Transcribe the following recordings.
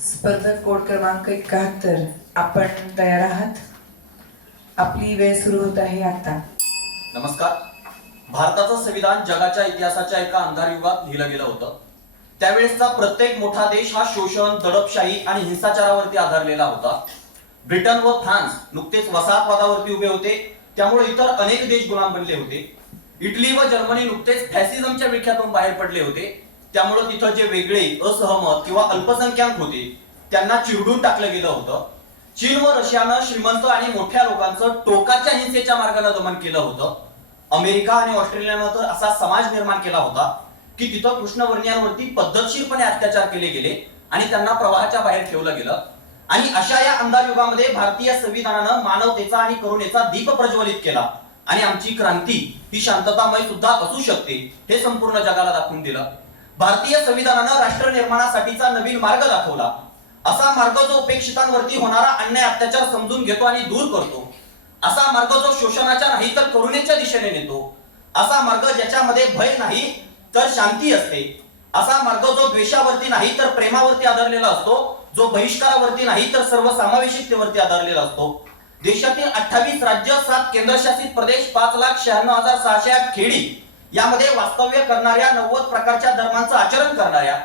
स्पर्धक कोड क्रमांक 71 आपण तयार आहात? आपली वेळ सुरू होत आहे आता. नमस्कार. भारताचं संविधान जगाच्या इतिहासाच्या एका अंधार युगात लिहिलं गेलं होतं. त्यावेळेसचा प्रत्येक मोठा देश हा शोषण, दडपशाही आणि हिंसाचारावरती आधारलेला होता. ब्रिटन व फ्रान्स नुकतेच वसाहतवादावरती उभे होते, त्यामुळे इतर अनेक देश गुलाम बनले होते. इटली व जर्मनी नुकतेच फॅसिझमच्या विळख्यातून बाहेर पडले होते, त्यामुळे तिथं जे वेगळे, असहमत किंवा अल्पसंख्याक होते त्यांना चिरडून टाकलं गेलं होतं. चीन व रशियानं श्रीमंत आणि मोठ्या लोकांचं टोकाच्या हिंसेच्या मार्गाने दमन केलं होतं. अमेरिका आणि ऑस्ट्रेलियानं तर असा समाज निर्माण केला होता की तिथं कृष्णवर्णियांवरती पद्धतशीरपणे अत्याचार केले गेले आणि त्यांना प्रवाहाच्या बाहेर ठेवलं गेलं. आणि अशा या अंधार युगामध्ये भारतीय संविधानानं मानवतेचा आणि करुणेचा दीप प्रज्वलित केला आणि आमची क्रांती ही शांततामय सुद्धा असू शकते हे संपूर्ण जगाला दाखवून दिलं. भारतीय संविधानानं राष्ट्र निर्माणासाठीचा नवीन मार्ग दाखवला. असा मार्ग जो उपेक्षितांवरती होणारा अन्याय अत्याचार समजून घेतो आणि दूर करतो. असा मार्ग जो शोषणाच्या नाही तर करुणेच्या दिशेने नेतो. असा मार्ग ज्याच्यामध्ये भय नाही तर शांती असते. असा मार्ग जो द्वेषावरती नाही तर प्रेमावरती आधारलेला असतो, जो बहिष्कारावरती नाही तर सर्वसमावेशकतेवरती आधारलेला असतो. देशातील 28 राज्य, 7 केंद्रशासित प्रदेश, 5,96,608 खेडी यामध्ये वास्तव्य करणाऱ्या 90 प्रकारच्या धर्मांचं आचरण करणाऱ्या,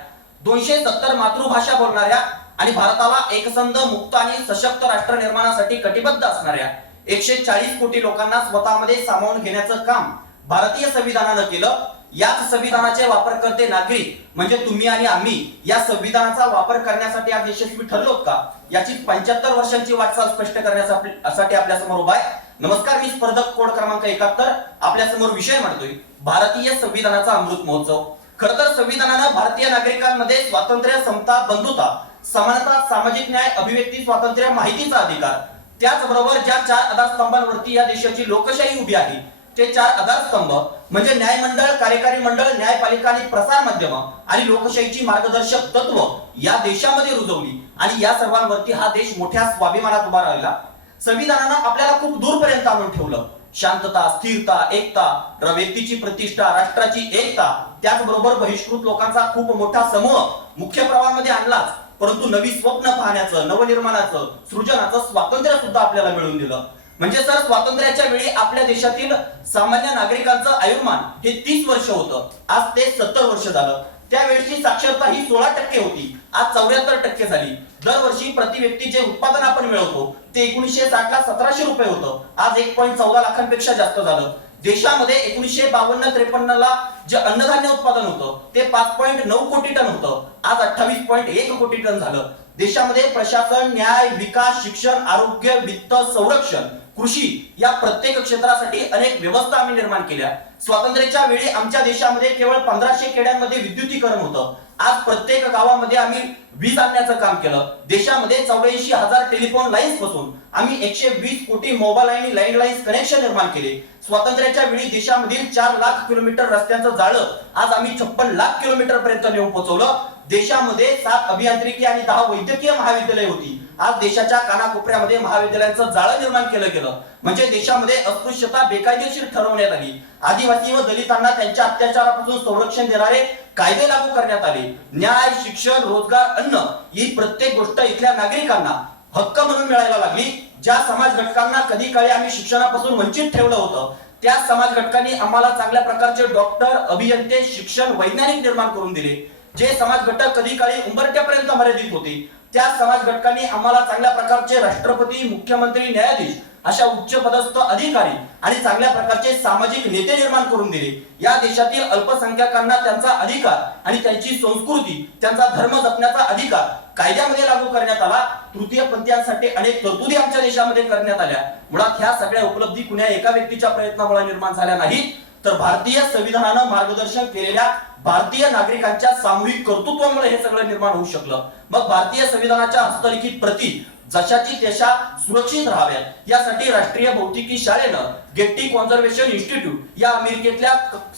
270 मातृभाषा बोलणाऱ्या आणि भारताला एकसंध, मुक्त आणि सशक्त राष्ट्र निर्माणासाठी कटिबद्ध असणाऱ्या 140 कोटी लोकांना स्वतःमध्ये सामावून घेण्याचं काम भारतीय संविधानानं केलं. याच संविधानाचे वापरकर्ते नागरिक म्हणजे तुम्ही आणि आम्ही या संविधानाचा वापर करण्यासाठी आज यशस्वी ठरलोत का, याची 75 वर्षांची वाटचाल स्पष्ट करण्यासाठी आपल्या समोर उभा आहे. नमस्कार, मी स्पर्धक कोड क्रमांक 71 आपल्या समोर विषय मांडतोय, भारतीय संविधानाचा अमृत महोत्सव. खरं तर संविधानानं भारतीय नागरिकांमध्ये स्वातंत्र्य, समता, बंधुता, समानता, सामाजिक न्याय, अभिव्यक्ती स्वातंत्र्य, माहितीचा अधिकार, त्याचबरोबर ज्या 4 आधारस्तंभांवरती या देशाची लोकशाही उभी आहे ते 4 आधारस्तंभ म्हणजे न्यायमंडळ, कार्यकारी मंडळ, न्यायपालिका आणि प्रसार माध्यम आणि लोकशाहीची मार्गदर्शक तत्व या देशामध्ये रुजवली आणि या सर्वांवरती हा देश मोठ्या स्वाभिमानात उभा राहिला. संविधानानं आपल्याला खूप दूरपर्यंत आणून ठेवलं. शांतता, स्थिरता, एकता, व्यक्तीची प्रतिष्ठा, राष्ट्राची एकता, त्याचबरोबर बहिष्कृत लोकांचा खूप मोठा समूह मुख्य प्रवाहामध्ये आणलाच, परंतु नवी स्वप्न पाहण्याचं, नवनिर्माणाचं, सृजनाचं स्वातंत्र्य सुद्धा आपल्याला मिळवून दिलं. म्हणजे सर, स्वातंत्र्याच्या वेळी आपल्या देशातील सामान्य नागरिकांचं आयुर्मान हे 30 वर्ष होतं, आज ते 70 वर्ष झालं. त्यावेळेची साक्षरता ही 16% होती, आज 74% झाली. दरवर्षी प्रति व्यक्ती जे उत्पादन आपण मिळवतो ते 1960 ला 1700 रुपये होतं, आज 1.14 लाखांपेक्षा जास्त झालं. देशामध्ये 1952-53 ला जे अन्नधान्य उत्पादन होतं ते 5.9 कोटी टन होतं, आज 28.1 कोटी टन झालं. देशामध्ये प्रशासन, न्याय, विकास, शिक्षण, आरोग्य, वित्त, संरक्षण, कृषी या प्रत्येक क्षेत्रासाठी अनेक व्यवस्था आम्ही निर्माण केल्या. स्वातंत्र्याच्या वेळी आमच्या देशामध्ये केवळ 1500 खेड्यांमध्ये विद्युतीकरण होतं, आज प्रत्येक गावामध्ये आम्ही वीज आणण्याचं काम केलं. देशामध्ये 84,000 टेलिफोन लाईन्स बसून आम्ही 120 कोटी मोबाईल आणि लँडलाईन्स कनेक्शन निर्माण केले. स्वातंत्र्याच्या वेळी देशामधील 4 लाख किलोमीटर रस्त्यांचं जाळं आज आम्ही 56 लाख किलोमीटर पर्यंत नेऊन पोहोचवलं. देशामध्ये 7 अभियांत्रिकी आणि 10 वैद्यकीय महाविद्यालय होती, आज देशाच्या कानाकोपऱ्यामध्ये महाविद्यालयांचं जाळं निर्माण केलं गेलं. म्हणजे देशामध्ये अस्पृश्यता बेकायदेशीर ठरवण्यात आली. आदिवासी व दलितांना त्यांच्या अत्याचारापासून संरक्षण देणारे कायदे लागू करण्यात आले. न्याय, शिक्षण, रोजगार, अन्न ही प्रत्येक गोष्ट इथल्या नागरिकांना हक्क म्हणून मिळायला लागली. ज्या समाज घटकांना कधी काळी आम्ही शिक्षणापासून वंचित ठेवलं होतं त्या समाज घटकांनी आम्हाला चांगल्या प्रकारचे डॉक्टर, अभियंते, शिक्षण, वैज्ञानिक निर्माण करून दिले. जे समाज घटक कधी काळी उंबरठ्यापर्यंत मर्यादित होते त्या समाज घटकांनी आम्हाला चांगल्या प्रकारचे राष्ट्रपती, मुख्यमंत्री, न्यायाधीश अशा उच्च पदस्थ अधिकारी आणि चांगल्या प्रकारचे सामाजिक नेते निर्माण करून दिले. या देशातील अल्पसंख्याकांना त्यांचा अधिकार आणि त्यांची संस्कृती, त्यांचा धर्म जपण्याचा अधिकार कायद्यामध्ये लागू करण्यात आला. तृतीयपंथीयांसाठी अनेक तरतुदी आमच्या देशामध्ये करण्यात आल्या. मुळात ह्या सगळ्या उपलब्धी कुण्या एका व्यक्तीच्या प्रयत्नामुळे निर्माण झाल्या नाहीत, तर भारतीय संविधानानं मार्गदर्शन केलेल्या भारतीय नागरिकांच्या सामूहिक कर्तृत्वामुळे हे सगळं निर्माण होऊ शकलं. मग भारतीय संविधानाच्या हस्तलिखित प्रती जशाची तशा सुरक्षित राहाव्यात यासाठी राष्ट्रीय भौतिकी शाळेनं गेट्टी कॉन्झर्वेशन इन्स्टिट्यूट या अमेरिकेतल्या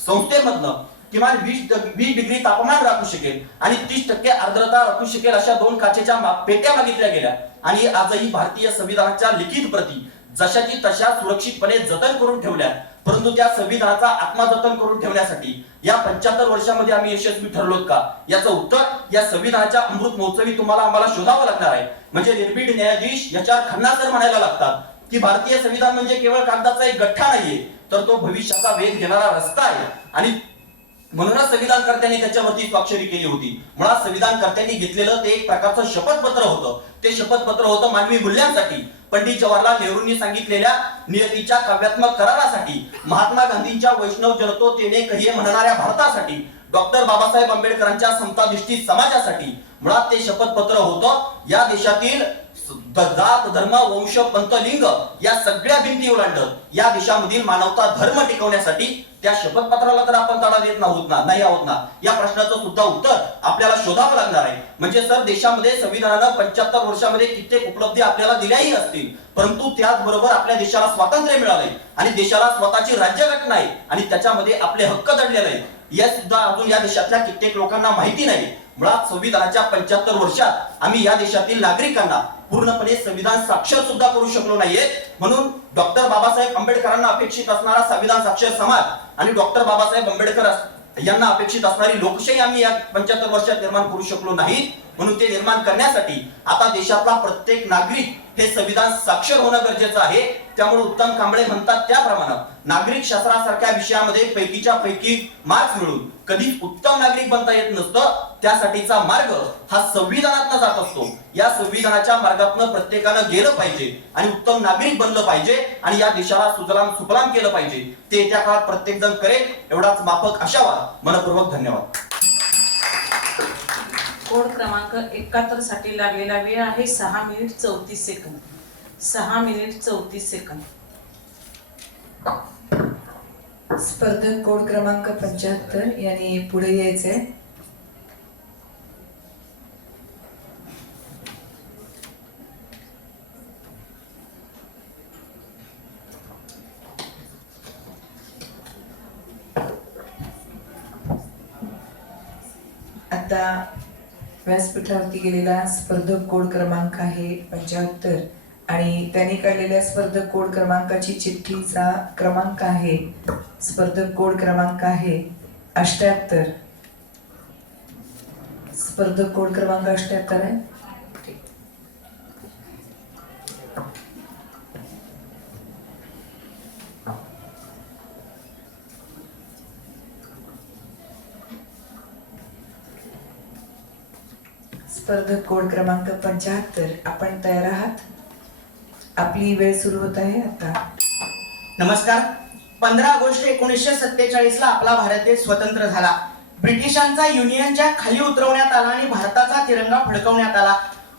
संस्थेमधनं किमान 20 डिग्री तापमान राखू शकेल आणि 30% आर्द्रता राखू शकेल अशा 2 काचेच्या पेट्या मागितल्या गेल्या. आणि आजही भारतीय संविधानाच्या लिखित प्रती जशाची तशा सुरक्षितपणे जतन करून ठेवल्या. परंतु त्या संविधानाचा आत्मा जतन करून ठेवण्यासाठी या 75 वर्षामध्ये आम्ही यशस्वी ठरलोत का, याचं उत्तर या संविधानाच्या अमृत महोत्सवी तुम्हाला आम्हाला शोधावं लागणार आहे. म्हणजे निर्भीड न्यायाधीश याच्यावर खन्ना सर म्हणायला लागतात की भारतीय संविधान म्हणजे केवळ कागदाचा एक गठ्ठा नाहीये, तर तो भविष्याचा वेध घेणारा रस्ता आहे. आणि म्हणूनच संविधानकर्त्यांनी त्याच्यावरती स्वाक्षरी केली होती. मुळात संविधानकर्त्यांनी घेतलेलं ते एक प्रकारचं शपथपत्र होतं. ते शपथपत्र होतं मानवी मूल्यांसाठी, पंडित जवाहरलाल नेहरूंनी सांगितलेल्या नियतीच्या काव्यात्मक करारासाठी, महात्मा गांधींच्या वैष्णव जनतो तेने कहिये म्हणणाऱ्या भारतासाठी, डॉक्टर बाबासाहेब आंबेडकरांच्या समताधिष्ठित समाजासाठी. मुळात ते शपथपत्र होतं या देशातील जात धर्म वंश पंथ लिंग या सगळ्या भिंती ओलांडत या देशामधील मानवता धर्म टिकवण्यासाठी. त्या शपथपत्राला तर आपण तडा देत नाही आहोत ना, या प्रश्नाचं सुद्धा उत्तर आपल्याला शोधावं लागणार आहे. म्हणजे सर, देशामध्ये संविधानानं 75 वर्षामध्ये कित्येक उपलब्धी आपल्याला दिल्याही असतील, परंतु त्याचबरोबर आपल्या देशाला स्वातंत्र्य मिळालंय आणि देशाला स्वतःची राज्यघटना आहे आणि त्याच्यामध्ये आपले हक्क दडलेले आहेत. या सुद्धा अजून या देशातल्या कित्येक लोकांना माहिती नाही. मुळात संविधानाच्या 75 वर्षात आम्ही या देशातील नागरिकांना पूर्णपणे संविधान साक्षर सुद्धा करू शकलो नाहीये. म्हणून डॉक्टर बाबासाहेब आंबेडकरांना अपेक्षित असणारा संविधान साक्षर समाज आणि डॉक्टर बाबासाहेब आंबेडकर यांना अपेक्षित असणारी लोकशाही आम्ही या 75 वर्षात निर्माण करू शकलो नाही. म्हणून ते निर्माण करण्यासाठी आता देशातला प्रत्येक नागरिक हे संविधान साक्षर होणं गरजेचं आहे. त्यामुळे उत्तम कांबळे म्हणतात त्याप्रमाणे नागरिक शास्त्रासारख्या विषयामध्ये पैकीच्या पैकी मार्क्स मिळून कधीच उत्तम नागरिक बनता येत नसतं. त्यासाठीचा मार्ग हा संविधानातनं जात असतो. या संविधानाच्या मार्गातनं प्रत्येकानं गेलं पाहिजे आणि उत्तम नागरिक बनलं पाहिजे आणि या देशाला सुजलाम सुफलाम केलं पाहिजे. ते येत्या काळात प्रत्येक जण करेल एवढाच माफक आशावाद. मनपूर्वक धन्यवाद. कोड क्रमांक 71 साठी लागलेला वेळ आहे 6 मिनिट 34 सेकंद. 6 minute 34 second. स्पर्धक कोड क्रमांक 75 यांनी पुढे यायचंय. आता व्यासपीठावरती गेलेला स्पर्धक कोड क्रमांक आहे 75 आणि त्यांनी काढलेल्या स्पर्धक कोड क्रमांकाची चिठ्ठीचा क्रमांक आहे, स्पर्धक कोड क्रमांक आहे 78. स्पर्धक कोड क्रमांक 78 आहे. स्पर्धक कोड क्रमांक 75, आपण तयार आहात? आपली वेळ सुरू होत आहे आता. नमस्कार. 15 ऑगस्ट 1947 ला आपला भारत देश स्वतंत्र झाला. ब्रिटिशांचा युनियनच्या खाली उतरवण्यात आला आणि भारताचा तिरंगा फडकवण्यात आला.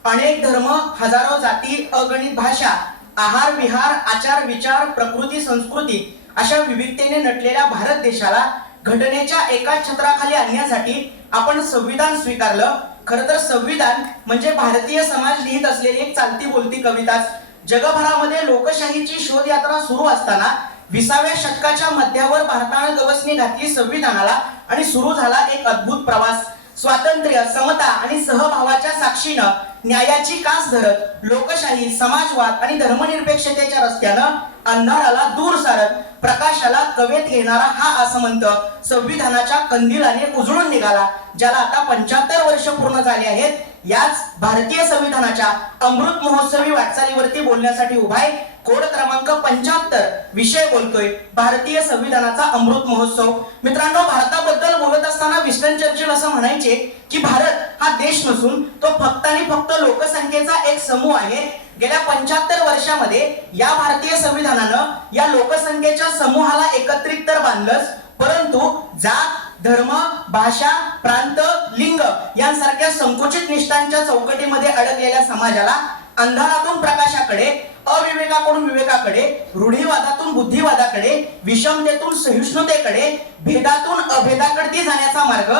अनेक धर्म, हजारो जाती, अगणित भाषा, आहार विहार, आचार विचार, प्रकृती संस्कृती अशा विविधतेने नटलेल्या भारत देशाला घटनेच्या एका छत्राखाली आणण्यासाठी आपण संविधान स्वीकारलं. खरं तर संविधान म्हणजे भारतीय समाज लिहित असलेली एक चालती बोलती कविताच. जगभरामध्ये लोकशाहीची शोध यात्रा सुरू असताना 20व्या शतकाच्या मध्यावर भारतानं गवसणी घातली संविधानाला आणि सुरू झाला एक अद्भुत प्रवास. स्वातंत्र्य, समता आणि सहभावाच्या साक्षीनं न्यायाची कास धरत लोकशाही, समाजवाद आणि धर्मनिरपेक्षतेच्या रस्त्यानं अंधाराला दूर सारत प्रकाशाला कवेत घेणारा हा आसमंत संविधानाच्या कंदिलाने उजळून निघाला, ज्याला आता 75 वर्ष पूर्ण झाली आहेत. याच भारतीय संविधानाच्या अमृत महोत्सवी वाटचालीवरती बोलण्यासाठी उभा आहे. कोड क्रमांक 75, विषय बोलतोय भारतीय संविधानाचा अमृत महोत्सव. मित्रांनो, भारताबद्दल बोलत असताना विन्स्टन चर्चिल असं म्हणायचे की भारत हा देश नसून तो फक्त आणि फक्त लोकसंख्येचा एक समूह आहे. गेल्या 75 वर्षामध्ये या भारतीय संविधानानं या लोकसंख्येच्या समूहाला एकत्रित तर बांधलंच, परंतु जात, धर्म, भाषा, प्रांत, लिंग यांसारख्या संकुचित निष्ठांच्या चौकटीमध्ये अडकलेल्या समाजाला अंधारातून प्रकाशाकडे, अविवेकाकडून विवेकाकडे, रूढिवादातून बुद्धिवादाकडे, विषमतेतून सहिष्णुतेकडे, भेदातून अभेदाकडे जाण्याचा मार्ग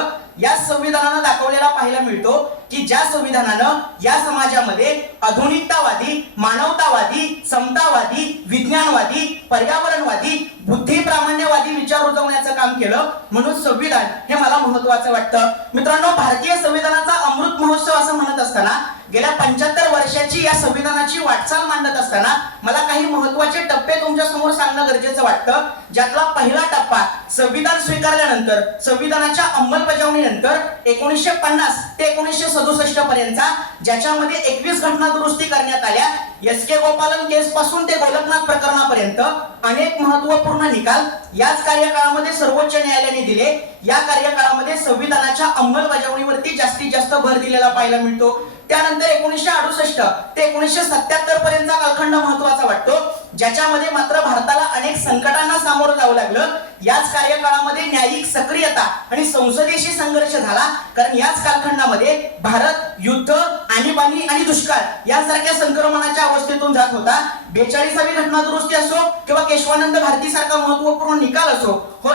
या संविधानानं दाखवलेला पाहायला मिळतो. की ज्या संविधानानं या समाजामध्ये आधुनिकतावादी, मानवतावादी, समतावादी, विज्ञानवादी, पर्यावरणवादी, बुद्धिप्रामाण्यवादी विचार रुजवण्याचं काम केलं. म्हणून संविधान हे मला महत्वाचं वाटतं. मित्रांनो, भारतीय संविधानाचा अमृत महोत्सव असं म्हणत असताना गेल्या 75 वर्षाची या संविधानाची वाटचाल मांडत असताना मला काही महत्त्वाचे टप्पे तुमच्या समोर सांगणं गरजेचं वाटतं. ज्यातला पहिला टप्पा संविधान स्वीकारल्यानंतर, संविधानाच्या अंमलबजावणीनंतर 1950 ते 1967 पर्यंतचा, ज्याच्यामध्ये 21 घटना दुरुस्ती करण्यात आल्या. एस.के. गोपालन केस पासून ते गोलकनाथ प्रकरणापर्यंत अनेक महत्त्वपूर्ण निकाल याच कार्यकाळामध्ये सर्वोच्च न्यायालयाने दिले. या कार्यकाळामध्ये संविधानाच्या अंमलबजावणीवरती जास्तीत जास्त भर दिलेला पाहायला मिळतो. त्यानंतर 1968 ते 1977 पर्यंतचा कालखंड महत्त्वाचा वाटतो, ज्याच्यामध्ये मात्र भारताला अनेक संकटांना सामोरं जावं लागलं. याच कार्यकाळामध्ये न्यायिक सक्रियता आणि संसदेशी संघर्ष झाला, कारण याच कालखंडामध्ये भारत युद्ध, आणीबाणी आणि दुष्काळ यांसारख्या संक्रमणाच्या अवस्थेतून जात होता. 42वी घटना दुरुस्ती असो किंवा केशवानंद भारती सारखा महत्त्वपूर्ण निकाल असो, हो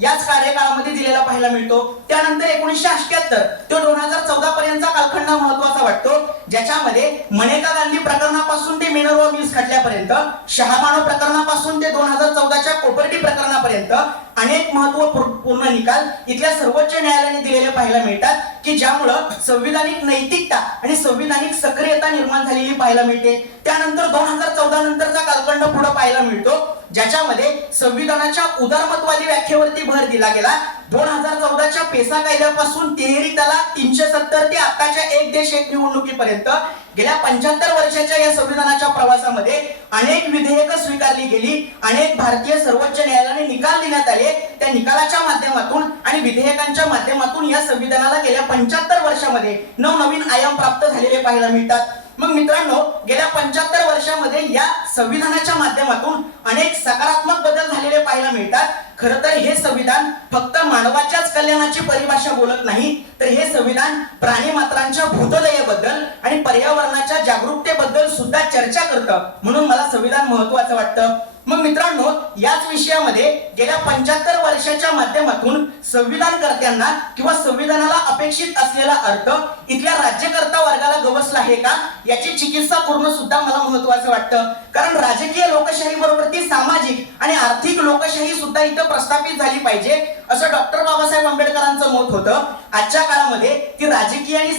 याच कार्यकाळामध्ये दिलेला पाहायला मिळतो. त्यानंतर 1978 ते 2014 पर्यंतचा कालखंड महत्त्वाचा वाटतो, ज्याच्यामध्ये मनेका गांधी प्रकरणापासून ते मिनर्वा मिल्स खटल्यापर्यंत, शहामानो प्रकरणापासून ते 2014च्या कोपर्डी प्रकरणापर्यंत अनेक महत्त्वपूर्ण निकाल इथल्या सर्वोच्च न्यायालयाने दिलेले पाहायला मिळतात, की ज्यामुळं संविधानिक नैतिकता आणि संविधानिक सक्रियता निर्माण झालेली पाहायला मिळते. त्यानंतर 2014 नंतरचा कालखंड पुढे पाहायला मिळतो, ज्याच्यामध्ये संविधानाच्या उदारमतवादी व्याख्येवरती भर दिला गेला. 2014च्या पेसा कायद्यापासून तिहेरी तलाक, 370 ते आताच्या एक देश एक निवडणुकीपर्यंत गेल्या 75 वर्षाच्या या संविधानाच्या प्रवासामध्ये अनेक विधेयकं स्वीकारली गेली. अनेक भारतीय सर्वोच्च न्यायालयाने निकाल देण्यात आले. त्या निकालाच्या माध्यमातून आणि विधेयकांच्या माध्यमातून या संविधानाला गेल्या 75 वर्षामध्ये नवनवीन आयाम प्राप्त झालेले पाहायला मिळतात. मग मित्रांनो, गेल्या 75 वर्षामध्ये या संविधानाच्या माध्यमातून अनेक सकारात्मक बदल झालेले पाहायला मिळतात. खरं तर हे संविधान फक्त मानवाच्याच कल्याणाची परिभाषा बोलत नाही, तर हे संविधान प्राणी मात्रांच्या भूतदयेबद्दल आणि पर्यावरणाच्या जागरूकतेबद्दल सुद्धा चर्चा करतं. म्हणून मला संविधान महत्त्वाचं वाटतं. मग मित्रांनो, याच विषयामध्ये गेल्या 75 वर्षाच्या माध्यमातून संविधानकर्त्यांना किंवा संविधानाला अपेक्षित असलेला अर्थ इथल्या राज्यकर्ता वर्गाला गवसला आहे का, याची चिकित्सा करणं सुद्धा मला महत्त्वाचं वाटतं. कारण राजकीय लोकशाही बरोबर ती सामाजिक आणि आर्थिक लोकशाही सुद्धा इथं प्रस्थापित झाली पाहिजे, असं डॉक्टर बाबासाहेब आंबेडकरांचं मत होतं. आजच्या काळामध्ये ती राजकीय आणि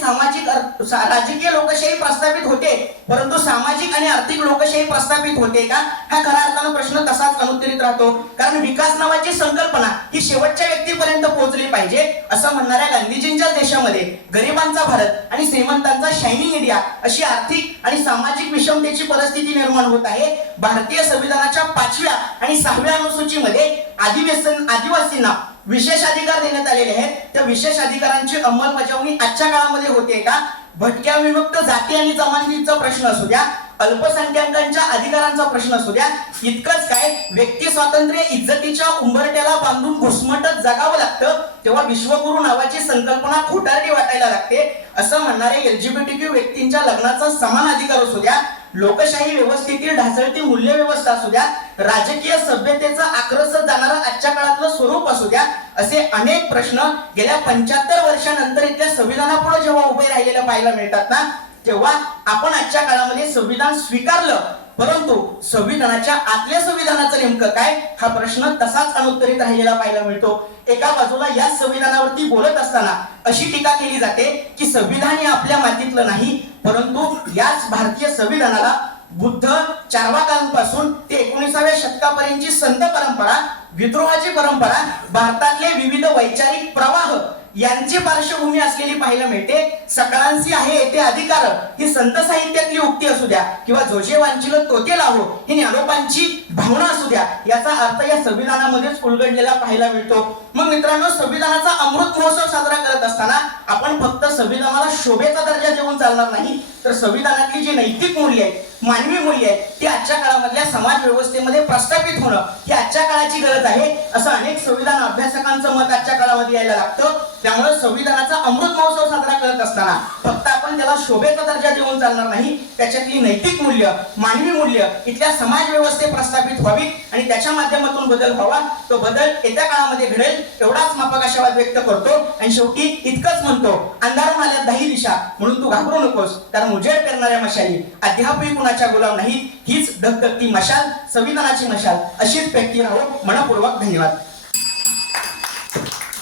राजकीय लोकशाही प्रस्थापित होते, परंतु सामाजिक आणि आर्थिक लोकशाही प्रस्थापित होते का, हा खऱ्या अर्थानं प्रश्न तसाच अनुत्तरित राहतो. कारण विकास नावाची संकल्पना ही शेवटच्या व्यक्तीपर्यंत पोहोचली पाहिजे, असं म्हणणाऱ्या गांधीजींच्या देशामध्ये गरिबांचा भारत आणि श्रीमंतांचा शायनिंग इंडिया अशी आर्थिक आणि सामाजिक विषमतेची परिस्थिती निर्माण होत आहे. भारतीय संविधानाच्या 5व्या आणि 6व्या अनुसूचीमध्ये आदिवासींना विशेष अधिकार देण्यात आलेले आहेत. त्या विशेष अधिकारांची अंमलबजावणी आजच्या काळामध्ये होते का? भटक्या विमुक्त जाती आणि जमातीचा प्रश्न असू द्या, अल्पसंख्याकांच्या अधिकारांचा प्रश्न असू द्या, इतकंच काय, व्यक्ती स्वातंत्र्य इज्जतीच्या उंबरट्याला बांधून घुसमटत जगावं लागतं तेव्हा विश्वगुरु नावाची संकल्पना खोटारडी वाटायला लागते. असं म्हणणारे एलजीबीटीक्यू व्यक्तींच्या लग्नाचा समान अधिकार असू द्या, लोकशाही व्यवस्थेतील ढासळती मूल्य व्यवस्था असू द्या, राजकीय सभ्यतेचं आक्रसत जाणारं आजच्या काळातलं स्वरूप असू द्या, असे अनेक प्रश्न गेल्या 75 वर्षानंतर इथल्या संविधानापुढे जेव्हा उभे राहिलेले पाहायला मिळतात ना, तेव्हा आपण आजच्या काळामध्ये संविधान स्वीकारलं, परंतु संविधानाच्या आतल्या संविधानाचं नेमकं काय, हा प्रश्न तसाच अनुत्तरित राहिलेला पाहायला मिळतो. एका बाजूला या संविधानावरती बोलत असताना अशी टीका केली जाते की संविधान हे आपल्या मातीतलं नाही, परंतु याच भारतीय संविधानाला बुद्ध चार्वाकांपासून ते 19व्या शतकापर्यंतची संत परंपरा, विद्रोहाची परंपरा, भारतातले विविध वैचारिक प्रवाह यांची पार्श्वभूमी असलेली पाहायला मिळते. सकळांसी आहे येथे अधिकार ही संत साहित्यातली उक्ती असू द्या किंवा जोशे वांचिल तोते लावो ही ज्ञानोबांची भावना असू द्या, याचा अर्थ या संविधानामध्येच उलगडलेला पाहायला मिळतो. मग मित्रांनो, संविधानाचा अमृत महोत्सव साजरा करत असताना आपण फक्त संविधानाला शोभेचा दर्जा देऊन चालणार नाही, तर संविधानातली जी नैतिक मूल्य आहेत, मानवी मूल्य आहेत, ती आजच्या काळामधल्या समाज व्यवस्थेमध्ये प्रस्थापित होणं ही आजच्या काळाची गरज आहे, असं अनेक संविधान अभ्यासकांचं मत आजच्या काळामध्ये यायला लागतं. त्यामुळे संविधानाचा अमृत महोत्सव साजरा करत असताना फक्त आपण त्याला शोभेचा दर्जा देऊन चालणार नाही, त्याच्यातली नैतिक मूल्य, मानवी मूल्य इथल्या समाज व्यवस्थेत प्रस्थापित व्हावी आणि त्याच्या माध्यमातून बदल व्हावा. तो बदल येत्या काळामध्ये घडेल एवढाच माफक आशावाद व्यक्त करतो आणि शेवटी इतकंच म्हणतो, अंधारून आल्या 10 दिशा म्हणून तू घाबरू नकोस, कारण उजेड पेरणाऱ्या मशाली अद्यापही कुणाच्या गुलाम नाहीत. हीच धगधगती मशाल, संविधानाची मशाल अशीच पेटती राहो. मनपूर्वक धन्यवाद.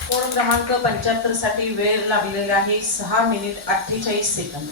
कोड क्रमांक 75 साठी वेळ लागलेला आहे 6 मिनिट 48 सेकंद.